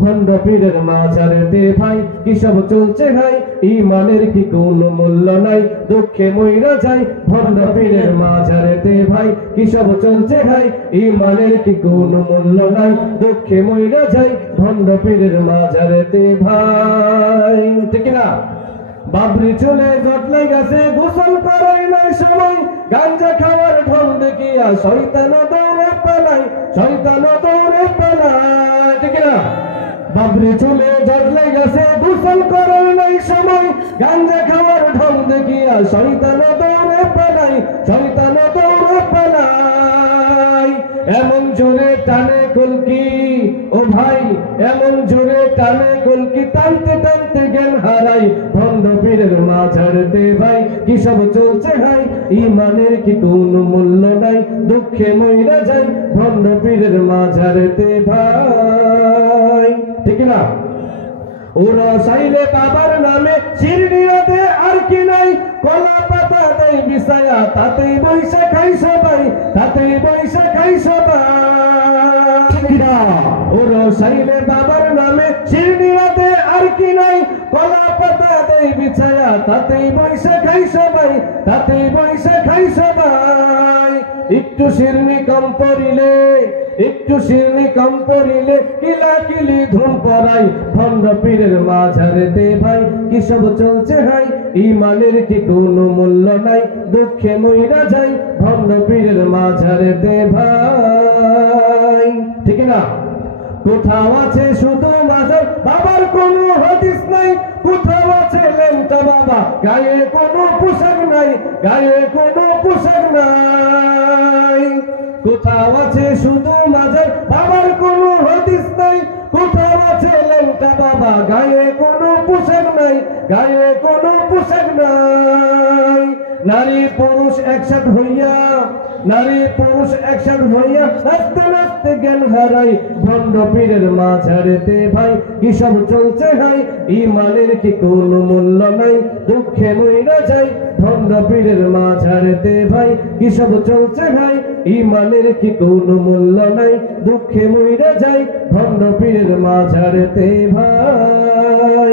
ভণ্ড পীরের মাঝারেতে ভাই কি সব চলছে ভাই, ইমানের কি কোনো মূল্য নাই, দুঃখে মইরা যাই। ভণ্ড পীরের মাঝারেতে ভাই কি সব চলছে ভাই, ইমানের কি কোনো মূল্য নাই, দুঃখে মইরা যাই। ভণ্ড পীরের মাঝারেতে ভাই, ঠিক না? বাবরি চুলে জটলে গেছে, গোসল করাই নাই সময়, গাঞ্জা খাওয়ার ঢং দেখিয়া শয়তান দৌড়ে পালাই, শয়তান দৌড়ে পালাই, ঠিক না? বাবরি চুলে জটলে গেছে, গোসল করার নাই সময়, গাঞ্জা খাওয়ার ঢং দেখিয়া শয়তান দৌড়ে পালাই, শয়তান দৌড়ে পালাই। এমন জোরে টানে কলকি ও ভাই, এমন জোরে টানে কলকি, টানতে টানতে জ্ঞান হারাই। ভণ্ড পীরের মাঝারেতে ভাই কি সব চলছে ভাই, ইমানের কি কোনো মূল্য নাই, দুঃখে মইরা যাই। ভণ্ড পীরের মাঝারেতে ভাই, ঠিক না? ওরা চাইলে বাবার নামে শিরনিরাতে আর কি নাই, কলা পাতা দেয় বিছায়া তাতেই বৈশা খাই সবাই, তাতেই বৈশা খাই সবাই। ওরা চাইলে বাবার নামে শিরনিরাতে আর কি নাই, কলা পাতা দেয় বিছায়া তাতেই বৈশা খাই সবাই, তাতেই বৈশা খাই সবাই। একটু শিরনি কম পড়িলে, একটু শিরনি কম পড়িলে কিলা কিলি ধুম পড়াই। ভণ্ড পীরের মাঝারেতে ভাই কি সব চলছে ভাই, ইমানের কি কোনো মূল্য নাই, দুঃখে মইরা যাই। ভণ্ড পীরের মাঝারেতে ভাই, ঠিক না? কোথাও আছে শুধু মাজার, বাবার কোনো হাদিস নাই, কোথাও আছে লেংটা বাবা, গায়ে কোনো পোশাক নাই, গায়ে কোনো পোশাক নাই। কোথাও আছে শুধু মাজার, বাবার কোনো হাদিস নাই, কোথাও আছে লেংটা বাবা, গায়ে কোনো পোশাক নাই, গায়ে কোনো পোশাক নাই। নারী পুরুষ একসাথ হইয়া, নারী পুরুষ একসাথ হইয়া নাচতে নাচতে জ্ঞান হারাই। ভণ্ড পীরের মাঝারেতে ভাই কি সব চলছে ভাই, ইমানের কি কোনো মূল্য নাই, দুঃখে মইরা যাই। ভণ্ড পীরের মাঝারেতে ভাই কি সব চলছে ভাই, ইমানের কি কোনো মূল্য নাই, দুঃখে মইরা যাই। ভণ্ড পীরের মাঝারেতে ভাই।